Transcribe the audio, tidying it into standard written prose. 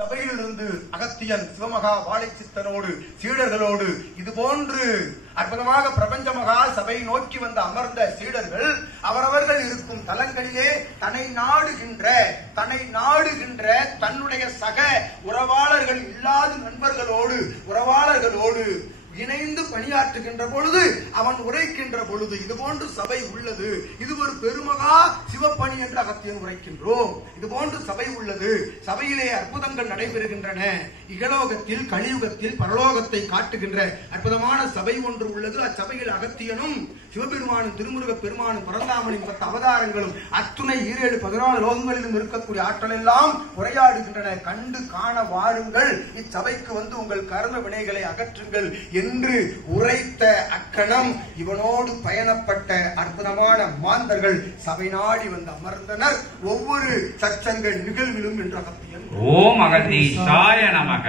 சபையிலிருந்து அகத்தியன் சிவமகா வாழைச்சித்தனோடு சீடர்களோடு இது போன்று அற்புதமாக பிரபஞ்ச மகா சபை நோக்கி வந்து அமர்ந்த சீடர்கள் அவரவர்கள் இருக்கும் தலங்களிலே தன்னை நாடுகின்ற தன்னுடைய சக உறவாளர்கள் இல்லாத நண்பர்களோடு உறவாளர்களோடு இணைந்து பணியாற்றுகின்ற பொழுது அவன் உரைக்கின்ற பொழுது இது போன்று சபை உள்ளது, இது ஒரு பெருமகா சிவப்பணி என்று அகத்தியன் உரைக்கின்றோம். இது போன்று சபை உள்ளது, சபையிலே அற்புதங்கள் நடைபெறுகின்றன, இகலோகத்தில் கலியுகத்தில் பரலோகத்தை காட்டுகின்ற அற்புதமான சபை ஒன்று உள்ளது. அச்சபையில் அகத்தியனும் சிவபெருமானும் திருமுருக பெருமானும் பரந்தாமனின் 10 அவதாரங்களும் அத்துணை 14 லோகங்களிலும் இருக்கக்கூடிய ஆற்றல் எல்லாம் உரையாடுகின்றன. கண்டு காண வாருங்கள், இச்சபைக்கு வந்து உங்கள் கர்ம வினைகளை அகற்றுங்கள் என்று உரைத்த அக்கணம் இவனோடு பயணப்பட்ட அற்புதமான மாந்தர்கள் சபை நாடி வந்து அமர்ந்தனர். ஒவ்வொரு சச்சங்க நிகழ்விலும் என்று அகத்தியன் ஓம் அகதீசாய நமக.